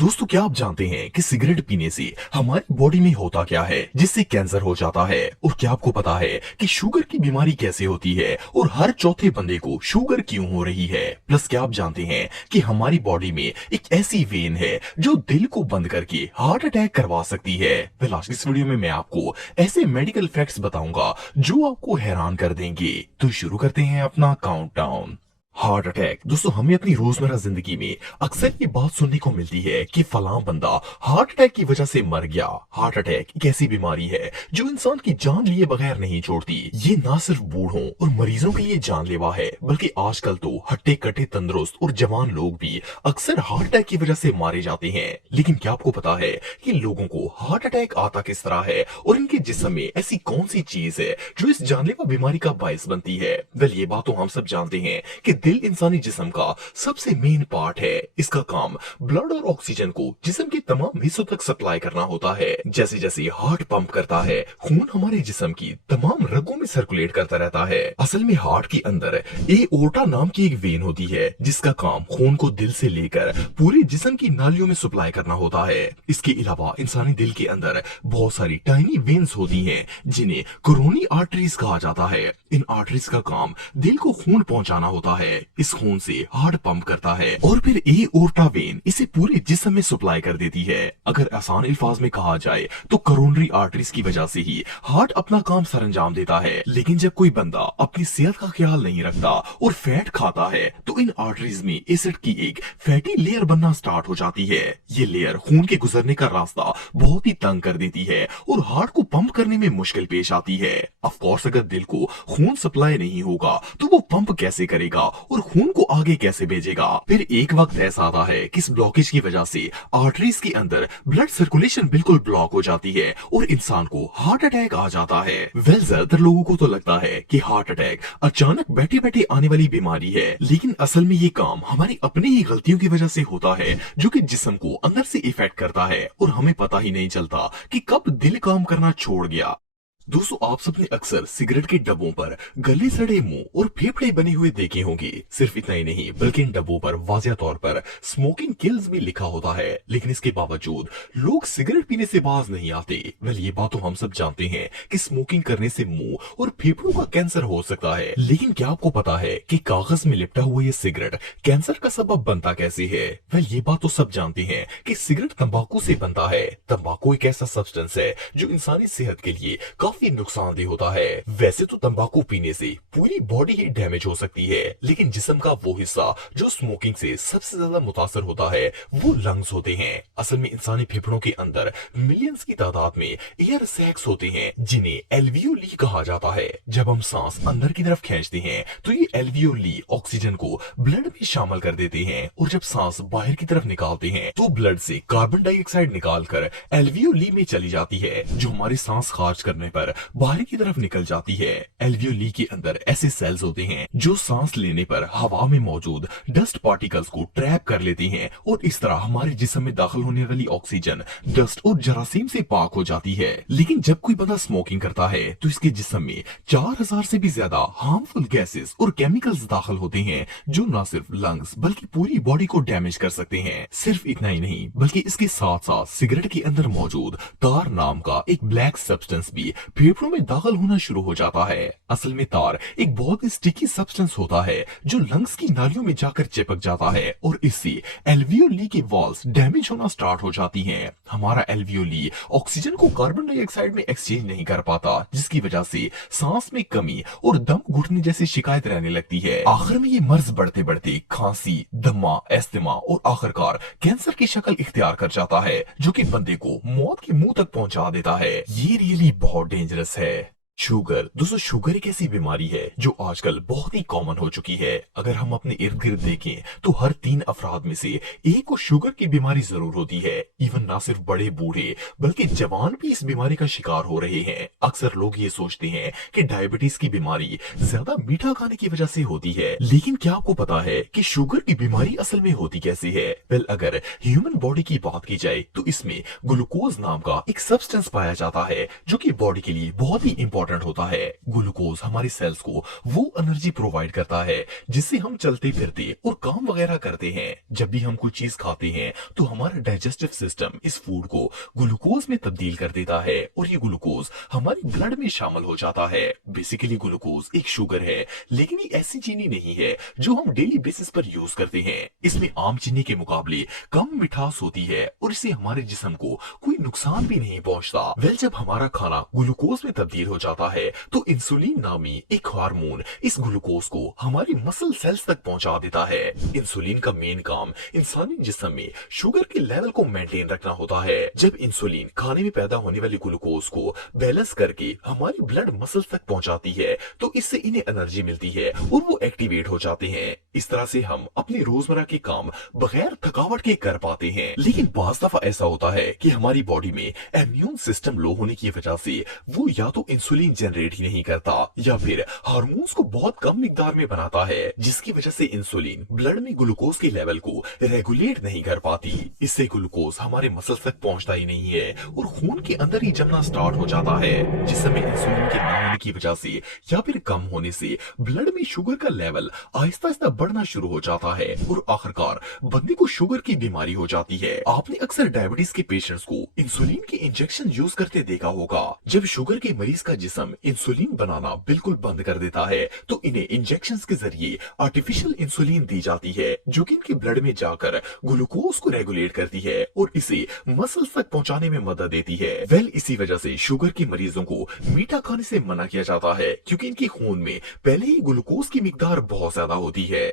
दोस्तों, क्या आप जानते हैं कि सिगरेट पीने से हमारी बॉडी में होता क्या है जिससे कैंसर हो जाता है? और क्या आपको पता है कि शुगर की बीमारी कैसे होती है और हर चौथे बंदे को शुगर क्यों हो रही है? प्लस क्या आप जानते हैं कि हमारी बॉडी में एक ऐसी वेन है जो दिल को बंद करके हार्ट अटैक करवा सकती है? वेल, आज की इस वीडियो में मैं आपको ऐसे मेडिकल फैक्ट्स बताऊंगा जो आपको हैरान कर देंगे। तो शुरू करते हैं अपना काउंटडाउन। Heart attack. दोस्तों, हमें अपनी रोजमर्रा जिंदगी में अक्सर ये बात सुनने को मिलती है कि फलां बंदा हार्ट अटैक की वजह से मर गया। हार्ट अटैक एक ऐसी बीमारी है जो इंसान की जान लिए बगैर नहीं छोड़ती। ये ना सिर्फ बूढ़ों और मरीजों के लिए जानलेवा है, बल्कि आजकल तो हट्टे कट्टे तंदुरुस्त और जवान लोग भी अक्सर हार्ट अटैक की वजह से मारे जाते हैं। लेकिन क्या आपको पता है कि लोगों को हार्ट अटैक आता किस तरह है और इनके जिस्म में ऐसी कौन सी चीज है जो इस जानलेवा बीमारी का बायस बनती है? वेल, ये बात तो हम सब जानते हैं कि दिल इंसानी जिस्म का सबसे मेन पार्ट है। इसका काम ब्लड और ऑक्सीजन को जिस्म के तमाम हिस्सों तक सप्लाई करना होता है। जैसे जैसे हार्ट पंप करता है, खून हमारे जिस्म की तमाम रगों में सर्कुलेट करता रहता है। असल में हार्ट के अंदर एओर्टा नाम की एक वेन होती है जिसका काम खून को दिल से लेकर पूरे जिस्म की नालियों में सप्लाई करना होता है। इसके अलावा इंसानी दिल के अंदर बहुत सारी टाइनी वेन्स होती हैं जिन्हें कोरोनरी आर्टरीज कहा जाता है। इन आर्टरीज का काम दिल को खून पहुंचाना होता है। इस खून से हार्ट पंप करता है और फिर एओर्टा वेन इसे पूरे जिस्म में सप्लाई कर देती है। अगर आसान अल्फाज में कहा जाए तो कोरोनरी आर्टरीज की वजह से ही हार्ट अपना काम सरंजाम देता है। लेकिन जब कोई बंदा अपनी सेहत का ख्याल नहीं रखता और फैट खाता है तो इन आर्टरीज में एसिड की एक फैटी लेयर बनना स्टार्ट हो जाती है। ये लेयर खून के गुजरने का रास्ता बहुत ही तंग कर देती है और हार्ट को पंप करने में मुश्किल पेश आती है। ऑफ कोर्स, अगर दिल को खून सप्लाई नहीं होगा तो वो पंप कैसे करेगा और खून को आगे कैसे भेजेगा? फिर एक वक्त ऐसा आता है कि इस ब्लॉकेज की वजह से आर्टरीज के अंदर ब्लड सर्कुलेशन बिल्कुल ब्लॉक हो जाती है और इंसान को हार्ट अटैक आ जाता है। वेल, ज्यादातर लोगों को तो लगता है कि हार्ट अटैक अचानक बैठे बैठे आने वाली बीमारी है, लेकिन असल में ये काम हमारी अपनी ही गलतियों की वजह से होता है जो कि जिस्म को अंदर से इफेक्ट करता है और हमें पता ही नहीं चलता कि कब दिल काम करना छोड़ गया। दोस्तों, आप सबने अक्सर सिगरेट के डब्बों पर गले सड़े मुंह और फेफड़े बने हुए देखे होंगे। सिर्फ इतना ही नहीं बल्कि इन डब्बों पर वाज़िया तौर पर स्मोकिंग किल्स भी लिखा होता है, लेकिन इसके बावजूद लोग सिगरेट पीने से बाज नहीं आते। वेल, ये बात तो हम सब जानते हैं कि स्मोकिंग करने से मुंह और फेफड़ों का कैंसर हो सकता है, लेकिन क्या आपको पता है कि कागज में लिपटा हुआ ये सिगरेट कैंसर का सबब बनता कैसे है? वेल, ये बात तो सब जानते हैं कि सिगरेट तंबाकू से बनता है। तंबाकू एक ऐसा सब्सटेंस है जो इंसानी सेहत के लिए काफी नुकसानदेह होता है। वैसे तो तंबाकू पीने से पूरी बॉडी ही डैमेज हो सकती है, लेकिन जिस्म का वो हिस्सा जो स्मोकिंग से सबसे ज्यादा मुतासर होता है वो लंग्स होते हैं। असल में इंसानी फेफड़ों के अंदर मिलियंस की तादाद में एयर सैक्स होते हैं जिन्हें एल्वियोली कहा जाता है। जब हम सांस अंदर की तरफ खींचते हैं तो ये एल्वियोली ऑक्सीजन को ब्लड में शामिल कर देते हैं और जब सांस बाहर की तरफ निकालते हैं तो ब्लड से कार्बन डाइऑक्साइड निकालकर एल्वियोली में चली जाती है जो हमारी सांस खारिज करने पर बाहर की तरफ निकल जाती है। एल्वियोली के अंदर ऐसे सेल्स होते हैं जो सांस लेने पर हवा में मौजूद डस्ट पार्टिकल्स को ट्रैप कर लेते हैं और इस तरह हमारे जिस्म में दाखिल होने वाली ऑक्सीजन डस्ट और जरासीम से पाक हो जाती है। लेकिन जब कोई बंदा स्मोकिंग करता है तो इसके जिस्म में 4000 से भी ज्यादा हार्मफुल गैसेस और केमिकल्स दाखिल होते हैं जो न सिर्फ लंग्स बल्कि पूरी बॉडी को डैमेज कर सकते हैं। सिर्फ इतना ही नहीं बल्कि इसके साथ साथ सिगरेट के अंदर मौजूद तार नाम का एक ब्लैक सब्सटेंस भी फेफड़ों में दाखिल होना शुरू हो जाता है। असल में तार एक बहुत ही स्टिकी सब्सटेंस होता है जो लंग्स की नालियों में जाकर चिपक जाता है और इससे एल्वियोली के वॉल्स डैमेज होना स्टार्ट हो जाती हैं। हमारा एल्वियोली ऑक्सीजन को कार्बन डाइऑक्साइड में एक्सचेंज नहीं कर पाता, जिसकी वजह से सांस में कमी और दम घुटने जैसी शिकायत रहने लगती है। आखिर में ये मर्ज बढ़ते बढ़ते खांसी, दमा, एस्थमा और आखिरकार कैंसर की शक्ल इख्तियार कर जाता है जो कि बंदे को मौत के मुंह तक पहुंचा देता है। ये रियली बहुत डेंजरस है। शुगर। दोस्तों, शुगर एक ऐसी बीमारी है जो आजकल बहुत ही कॉमन हो चुकी है। अगर हम अपने इर्द गिर्द देखें तो हर 3 अफराद में से एक को शुगर की बीमारी जरूर होती है। इवन ना सिर्फ बड़े बूढ़े बल्कि जवान भी इस बीमारी का शिकार हो रहे हैं। अक्सर लोग ये सोचते हैं कि डायबिटीज की बीमारी ज्यादा मीठा खाने की वजह से होती है, लेकिन क्या आपको पता है कि शुगर की बीमारी असल में होती कैसे है? वेल, अगर ह्यूमन बॉडी की बात की जाए तो इसमें ग्लूकोज नाम का एक सब्सटेंस पाया जाता है जो कि बॉडी के लिए बहुत ही इंपॉर्टेंट इंपॉर्टेंट होता है। ग्लूकोज हमारी सेल्स को वो एनर्जी प्रोवाइड करता है जिससे हम चलते फिरते और काम वगैरह करते हैं। जब भी हम कोई चीज खाते हैं तो हमारा डाइजेस्टिव सिस्टम इस फूड को ग्लूकोज में तब्दील कर देता है और ये ग्लूकोज हमारे ब्लड में शामिल हो जाता है। बेसिकली ग्लूकोज एक शुगर है, लेकिन ये ऐसी चीनी नहीं है जो हम डेली बेसिस पर यूज करते हैं। इसमें आम चीनी के मुकाबले कम मिठास होती है और इससे हमारे जिस्म को कोई नुकसान भी नहीं पहुंचता। जब हमारा खाना ग्लूकोज में तब्दील हो जाता है तो इंसुलिन नामी एक हार्मोन इस ग्लूकोज को हमारी मसल सेल्स तक पहुंचा देता है। इंसुलिन का मेन काम इंसानी जिस्म में शुगर के लेवल को मेंटेन रखना होता है। जब इंसुलिन खाने में पैदा होने वाली ग्लूकोज को बैलेंस करके हमारी ब्लड मसल तक पहुंचाती है तो इससे इन्हें एनर्जी मिलती है और वो एक्टिवेट हो जाते हैं। इस तरह से हम अपने रोजमर्रा के काम बगैर थकावट के कर पाते हैं। लेकिन बाज दफा ऐसा होता है कि हमारी बॉडी में इम्यून सिस्टम लो होने की वजह से वो या तो इंसुलिन जनरेट ही नहीं करता या फिर हार्मोन्स को बहुत कम मिकदार में बनाता है, जिसकी वजह से इंसुलिन ब्लड में ग्लूकोज के लेवल को रेगुलेट नहीं कर पाती। इससे ग्लूकोज हमारे मसल्स तक पहुंचता ही नहीं है और खून के अंदर ही जमना स्टार्ट हो जाता है, जिस समय इंसुलिन के ना होने की वजह से या फिर कम होने से ब्लड में शुगर का लेवल आहिस्ता आहिस्ता बढ़ना शुरू हो जाता है और आखिरकार बंदे को शुगर की बीमारी हो जाती है। आपने अक्सर डायबिटीज के पेशेंट्स को इंसुलिन के इंजेक्शन यूज करते देखा होगा। जब शुगर के मरीज का जिस्म इंसुलिन बनाना बिल्कुल बंद कर देता है तो इन्हें इंजेक्शंस के जरिए आर्टिफिशियल इंसुलिन दी जाती है जो कि इनके ब्लड में जाकर ग्लूकोज को रेगुलेट करती है और इसे मसल्स तक पहुंचाने में मदद देती है। इसी वजह से शुगर के मरीजों को मीठा खाने से मना किया जाता है क्योंकि इनके खून में पहले ही ग्लूकोज की मिकदार बहुत ज्यादा होती है।